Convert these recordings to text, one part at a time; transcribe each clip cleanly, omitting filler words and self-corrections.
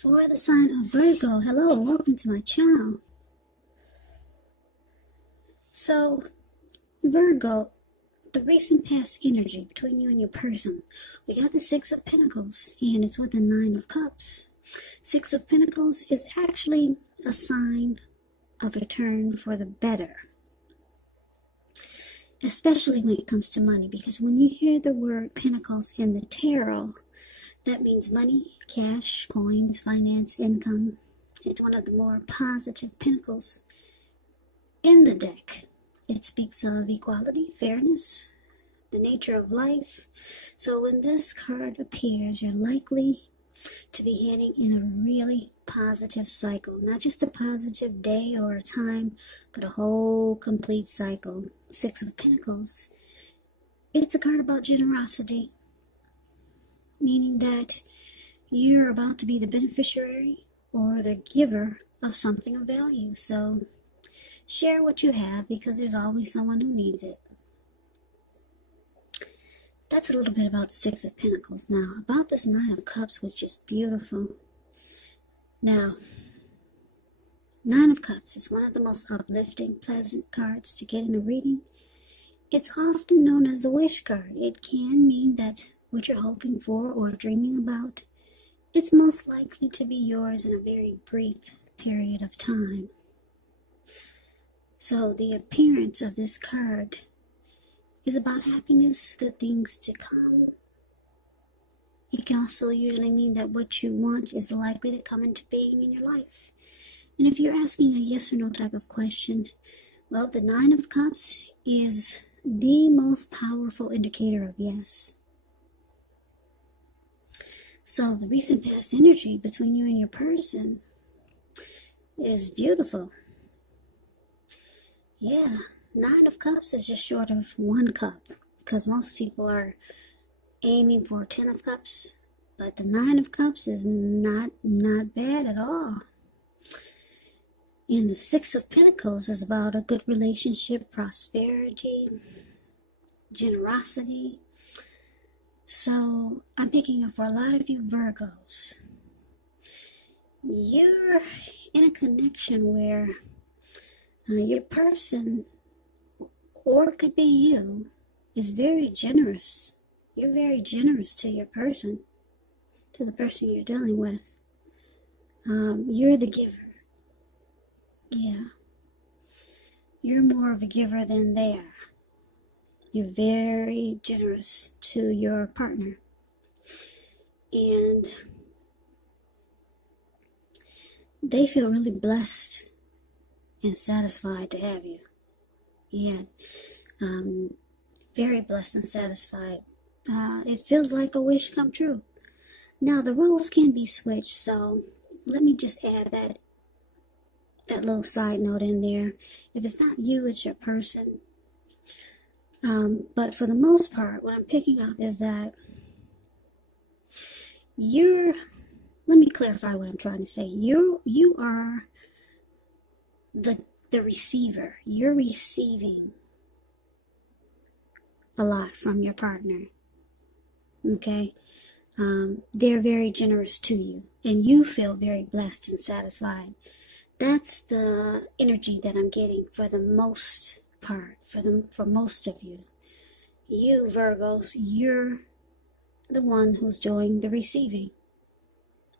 For the sign of Virgo, hello, welcome to my channel. So, Virgo, the recent past energy between you and your person, we got the Six of Pentacles, and it's with the Nine of Cups. Six of Pentacles is actually a sign of a turn for the better, especially when it comes to money, because when you hear the word Pentacles in the tarot, that means money, cash, coins, finance, income. It's one of the more positive pentacles in the deck. It speaks of equality, fairness, the nature of life. So when this card appears, you're likely to be heading in a really positive cycle. Not just a positive day or a time, but a whole complete cycle. Six of Pentacles. It's a card about generosity, meaning that you're about to be the beneficiary or the giver of something of value. So share what you have, because there's always someone who needs it. That's a little bit about the Six of Pentacles. Now, about this Nine of Cups, which is beautiful. Now, Nine of Cups is one of the most uplifting, pleasant cards to get in a reading. It's often known as the wish card. It can mean that what you're hoping for or dreaming about, it's most likely to be yours in a very brief period of time. So the appearance of this card is about happiness, good things to come. It can also usually mean that what you want is likely to come into being in your life. And if you're asking a yes or no type of question, well, the Nine of Cups is the most powerful indicator of yes. So the recent past energy between you and your person is beautiful. Yeah, Nine of Cups is just short of one cup, because most people are aiming for 10 of Cups, but the Nine of Cups is not bad at all. And the Six of Pentacles is about a good relationship, prosperity, generosity. So I'm picking up for a lot of you Virgos, you're in a connection where your person, or it could be you, is very generous. You're very generous to your person, to the person you're dealing with. You're the giver. Yeah. You're more of a giver than they are. You're very generous to your partner. And they feel really blessed and satisfied to have you. Yeah. Very blessed and satisfied. It feels like a wish come true. Now, the roles can be switched, so let me just add that little side note in there. If it's not you, it's your person. But for the most part, what I'm picking up is that let me clarify what I'm trying to say. You are the receiver. You're receiving a lot from your partner. Okay? They're very generous to you, and you feel very blessed and satisfied. That's the energy that I'm getting for the most part, for most of you. You Virgos, you're the one who's doing the receiving.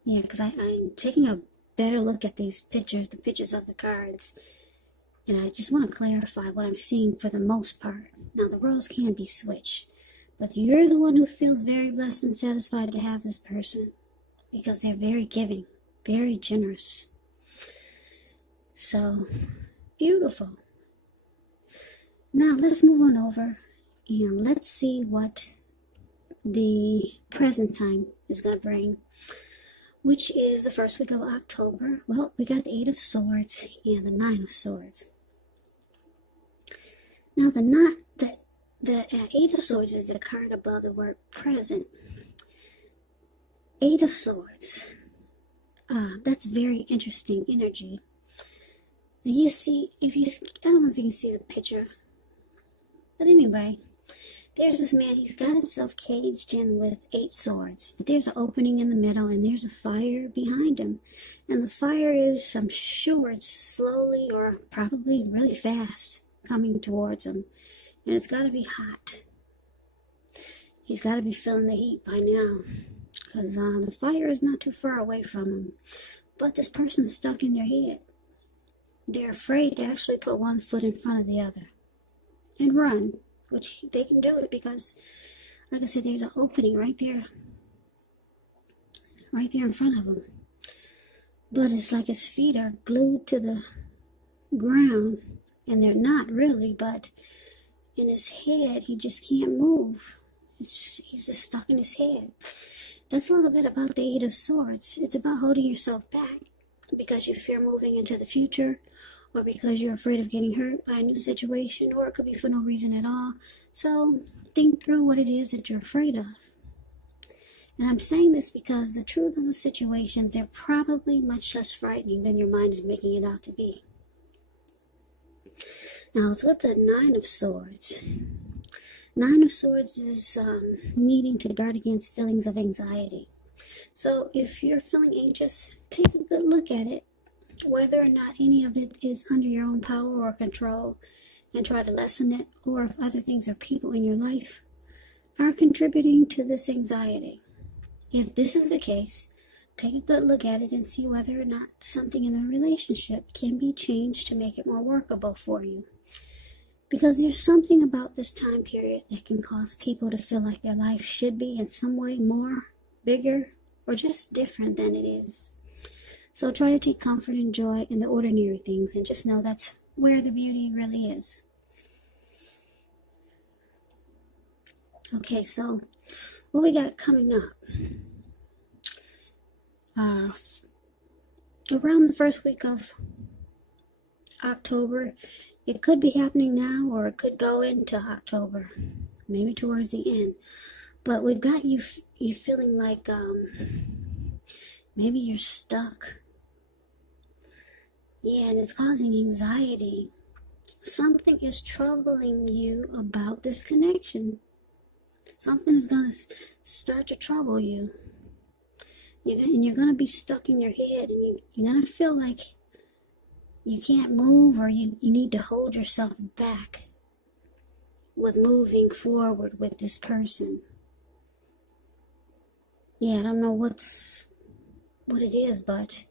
Yeah, because I'm taking a better look at these pictures, the pictures of the cards, and I just want to clarify what I'm seeing for the most part. Now, the roles can be switched, but you're the one who feels very blessed and satisfied to have this person, because they're very giving, very generous. So, beautiful. Now, let's move on over and let's see what the present time is going to bring, which is the first week of October. Well, we got the Eight of Swords and the Nine of Swords. Now, the Eight of Swords is the card above the word present. Eight of Swords. That's very interesting energy. And you see, I don't know if you can see the picture, but anyway, There's this man, he's got himself caged in with 8 swords, but there's an opening in the middle and there's a fire behind him. And the fire is, I'm sure it's slowly or probably really fast coming towards him. And it's got to be hot. He's got to be feeling the heat by now, because the fire is not too far away from him. But this person's stuck in their head. They're afraid to actually put one foot in front of the other and run, which they can do it because, like I said, there's an opening right there in front of him. But it's like his feet are glued to the ground, and they're not really, but in his head, he just can't move. He's just stuck in his head. That's a little bit about the 8 of Swords. It's about holding yourself back because you fear moving into the future, or because you're afraid of getting hurt by a new situation, or it could be for no reason at all. So think through what it is that you're afraid of. And I'm saying this because the truth of the situations, they're probably much less frightening than your mind is making it out to be. Now, it's with the 9 of Swords. 9 of Swords is needing to guard against feelings of anxiety. So if you're feeling anxious, take a good look at it, whether or not any of it is under your own power or control, and try to lessen it, or if other things or people in your life are contributing to this anxiety. If this is the case, take a good look at it and see whether or not something in the relationship can be changed to make it more workable for you. Because there's something about this time period that can cause people to feel like their life should be in some way more, bigger, or just different than it is. So try to take comfort and joy in the ordinary things and just know that's where the beauty really is. Okay, so what we got coming up? Around the first week of October, it could be happening now, or it could go into October, maybe towards the end. But we've got you feeling like maybe you're stuck. Yeah, and it's causing anxiety. Something is troubling you about this connection. Something's going to start to trouble you. And you're going to be stuck in your head, and you're going to feel like you can't move, or you need to hold yourself back with moving forward with this person. Yeah, I don't know what it is, but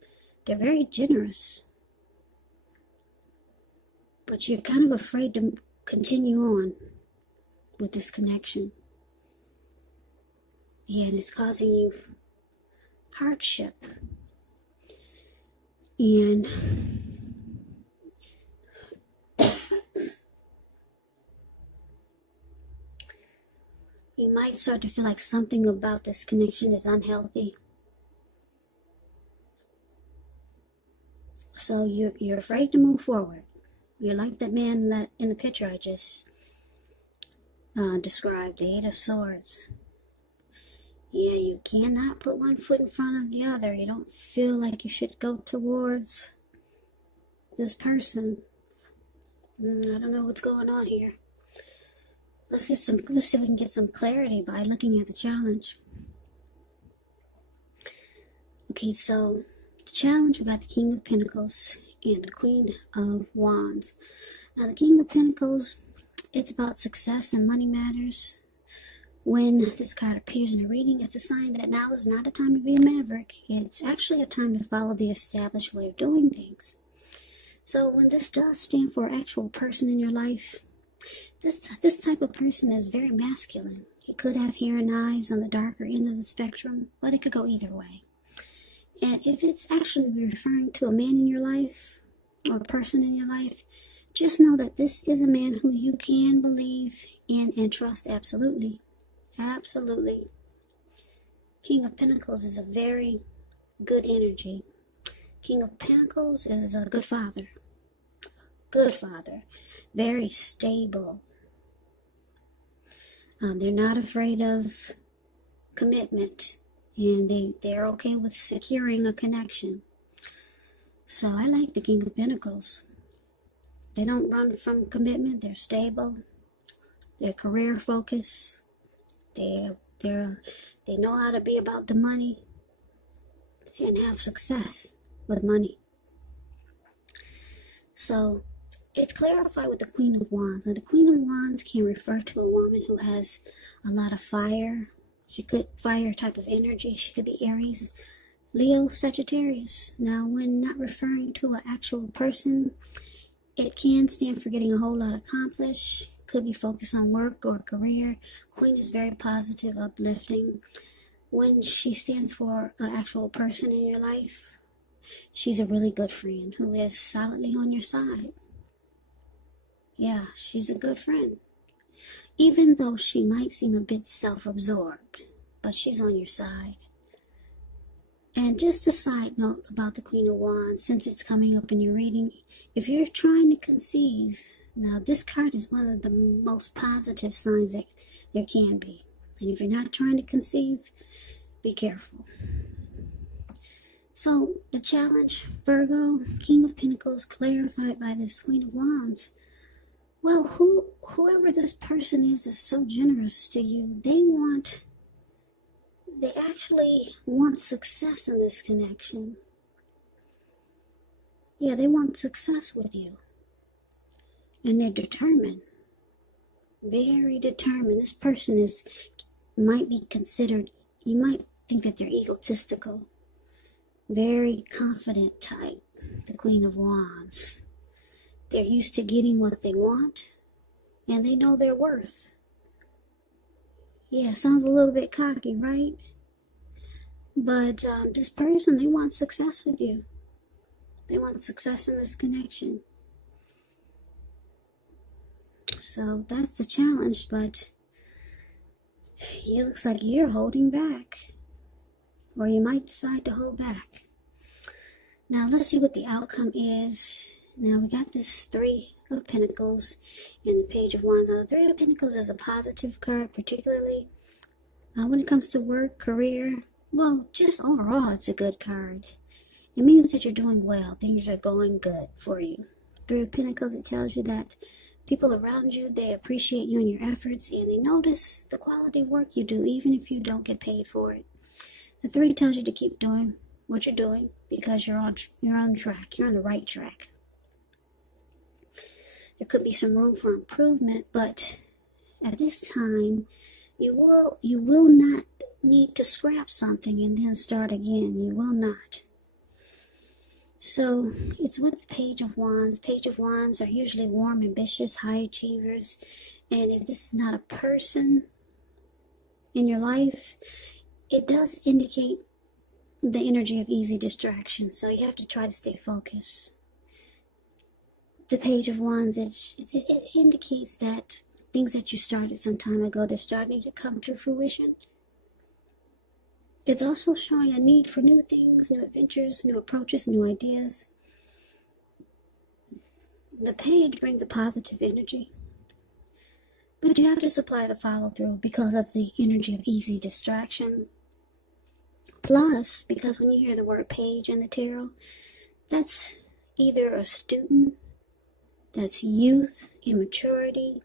they're very generous. But you're kind of afraid to continue on with this connection. Yeah, and it's causing you hardship. And you might start to feel like something about this connection is unhealthy. So you're afraid to move forward. You're like that man in the picture I just described, the 8 of Swords. Yeah, you cannot put one foot in front of the other. You don't feel like you should go towards this person. I don't know what's going on here. Let's see if we can get some clarity by looking at the challenge. Okay, so the challenge, we got the King of Pentacles and the Queen of Wands. Now, the King of Pentacles, it's about success and money matters. When this card appears in a reading, it's a sign that now is not a time to be a maverick. It's actually a time to follow the established way of doing things. So when this does stand for an actual person in your life, this type of person is very masculine. He could have hair and eyes on the darker end of the spectrum, but it could go either way. And if it's actually referring to a man in your life or a person in your life, just know that this is a man who you can believe in and trust absolutely. Absolutely. King of Pentacles is a very good energy. King of Pentacles is a good father. Good father. Very stable. They're not afraid of commitment, and they're okay with securing a connection. So I like the King of Pentacles. They don't run from commitment. They're stable. They're career focused. They know how to be about the money and have success with money. So it's clarified with the Queen of Wands. And the Queen of Wands can refer to a woman who has a lot of fire. She could fire type of energy. She could be Aries, Leo, Sagittarius. Now, when not referring to an actual person, it can stand for getting a whole lot accomplished. Could be focused on work or career. Queen is very positive, uplifting. When she stands for an actual person in your life, she's a really good friend who is solidly on your side. Yeah, she's a good friend. Even though she might seem a bit self-absorbed, but she's on your side. And just a side note about the Queen of Wands, since it's coming up in your reading, if you're trying to conceive, now this card is one of the most positive signs that there can be. And if you're not trying to conceive, be careful. So the challenge, Virgo, King of Pentacles, clarified by this Queen of Wands. Well, whoever this person is so generous to you. They actually want success in this connection. Yeah, they want success with you. And they're determined. Very determined. This person might be considered, you might think that they're egotistical. Very confident type. The Queen of Wands. They're used to getting what they want. And they know their worth. Yeah, sounds a little bit cocky, right? But this person, they want success with you. They want success in this connection. So that's the challenge, but it looks like you're holding back. Or you might decide to hold back. Now let's see what the outcome is. Now we got this Three of Pentacles and the Page of Wands. Now the Three of Pentacles is a positive card, particularly when it comes to work, career. Well, just overall, it's a good card. It means that you're doing well. Things are going good for you. Three of Pentacles, it tells you that people around you, they appreciate you and your efforts, and they notice the quality work you do, even if you don't get paid for it. The Three tells you to keep doing what you're doing because you're on track. You're on the right track. There could be some room for improvement, but at this time, you will not need to scrap something and then start again. You will not. So it's with the Page of Wands. Page of Wands are usually warm, ambitious, high achievers. And if this is not a person in your life, it does indicate the energy of easy distraction. So you have to try to stay focused. The Page of Wands, it indicates that things that you started some time ago, they're starting to come to fruition. It's also showing a need for new things, new adventures, new approaches, new ideas. The Page brings a positive energy. But you have to supply the follow-through because of the energy of easy distraction. Plus, because when you hear the word page in the tarot, that's either a student, that's youth, immaturity,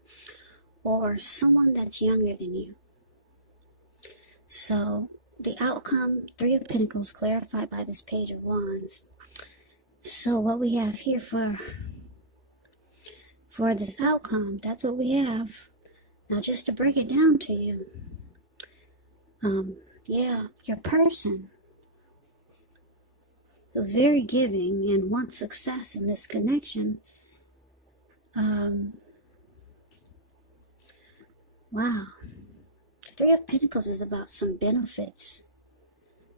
or someone that's younger than you. So the outcome, Three of Pentacles, clarified by this Page of Wands. So what we have here for this outcome, that's what we have. Now just to break it down to you, your person was very giving and wants success in this connection. Wow. Three of Pentacles is about some benefits.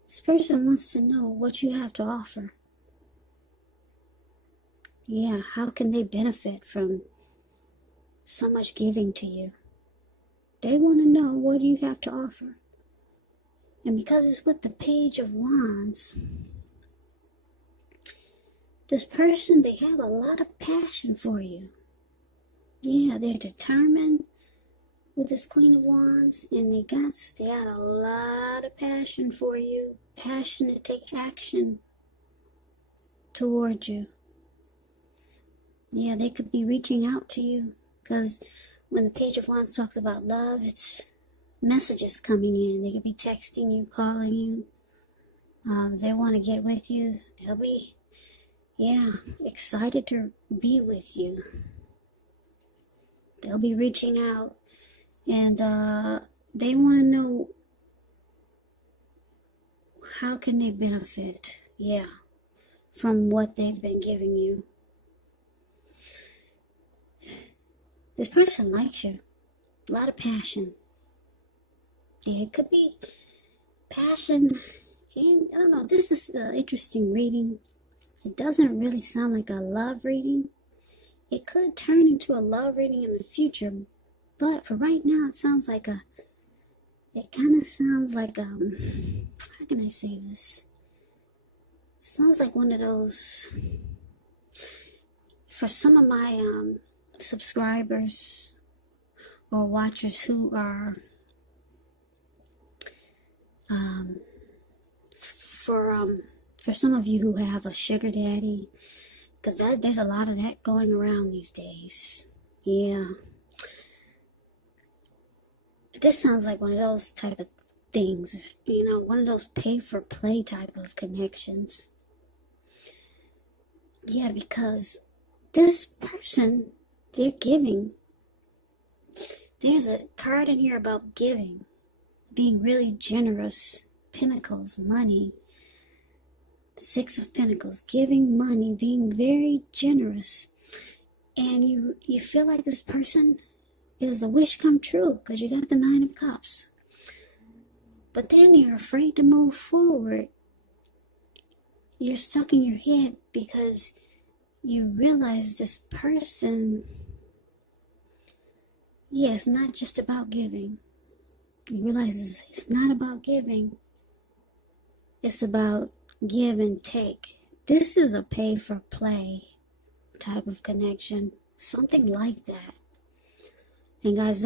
This person wants to know what you have to offer. Yeah, how can they benefit from so much giving to you? They want to know what you have to offer. And because it's with the Page of Wands, this person, they have a lot of passion for you. Yeah, they're determined with this Queen of Wands, and they got a lot of passion for you. Passion to take action toward you. Yeah, they could be reaching out to you because when the Page of Wands talks about love, it's messages coming in. They could be texting you, calling you. They want to get with you. They'll be, excited to be with you. They'll be reaching out, and they want to know how can they benefit, from what they've been giving you. This person likes you. A lot of passion. Yeah, it could be passion. And I don't know, this is an interesting reading. It doesn't really sound like a love reading. It could turn into a love reading in the future. But for right now, it kind of sounds like, how can I say this? It sounds like one of those, for some of my subscribers or watchers who are for some of you who have a sugar daddy, because there's a lot of that going around these days. This sounds like one of those type of things, one of those pay for play type of connections. Because this person, they're giving. There's a card in here about giving, being really generous. Pentacles, money. Six of Pentacles, giving money, being very generous. And you feel like this person is a wish come true because you got the Nine of Cups. But then you're afraid to move forward. You're stuck in your head because you realize this person, it's not just about giving. You realize it's not about giving. It's about give and take. This is a pay for play type of connection. Something like that. And guys,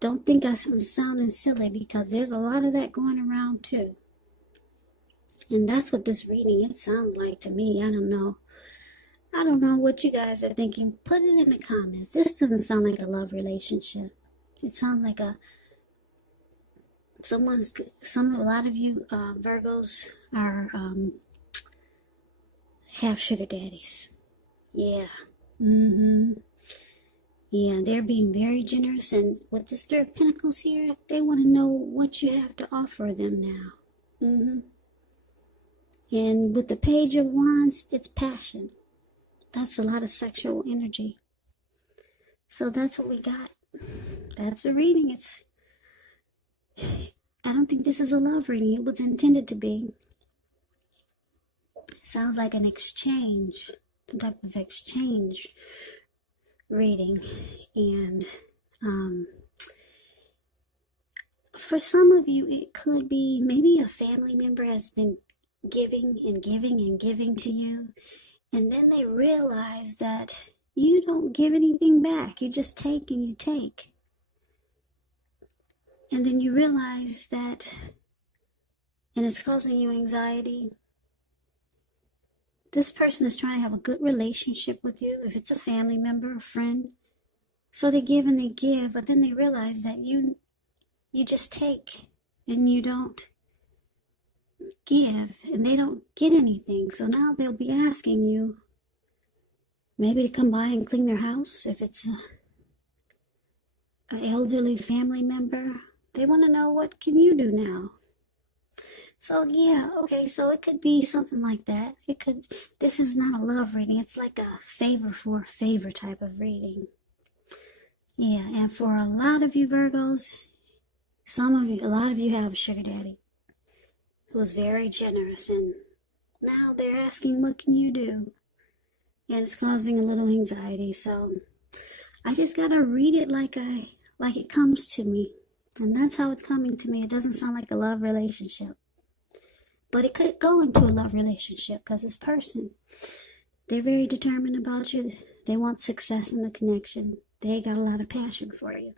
don't think I'm sounding silly, because there's a lot of that going around too. And that's what this reading, it sounds like to me. I don't know what you guys are thinking. Put it in the comments. This doesn't sound like a love relationship. It sounds like a lot of you Virgos are have sugar daddies. They're being very generous, and with this Three of Pentacles here, they want to know what you have to offer them now. And with the Page of Wands, it's passion. That's a lot of sexual energy. So that's what we got. That's a reading. I don't think this is a love reading. It was intended to be. It sounds like an exchange, some type of exchange reading. And for some of you, it could be maybe a family member has been giving and giving and giving to you, and then they realize that you don't give anything back. You just take and you take. And then you realize that, and it's causing you anxiety. This person is trying to have a good relationship with you, if it's a family member, a friend. So they give and they give, but then they realize that you just take and you don't give, and they don't get anything. So now they'll be asking you maybe to come by and clean their house. If it's an elderly family member, they want to know, what can you do now? So so it could be something like that. This is not a love reading. It's like a favor for a favor type of reading. And for a lot of you Virgos, a lot of you have a sugar daddy who's very generous, and now they're asking, what can you do? And it's causing a little anxiety. So I just gotta read it like it comes to me. And that's how it's coming to me. It doesn't sound like a love relationship. But it could go into a love relationship, because this person, they're very determined about you. They want success in the connection. They got a lot of passion for you.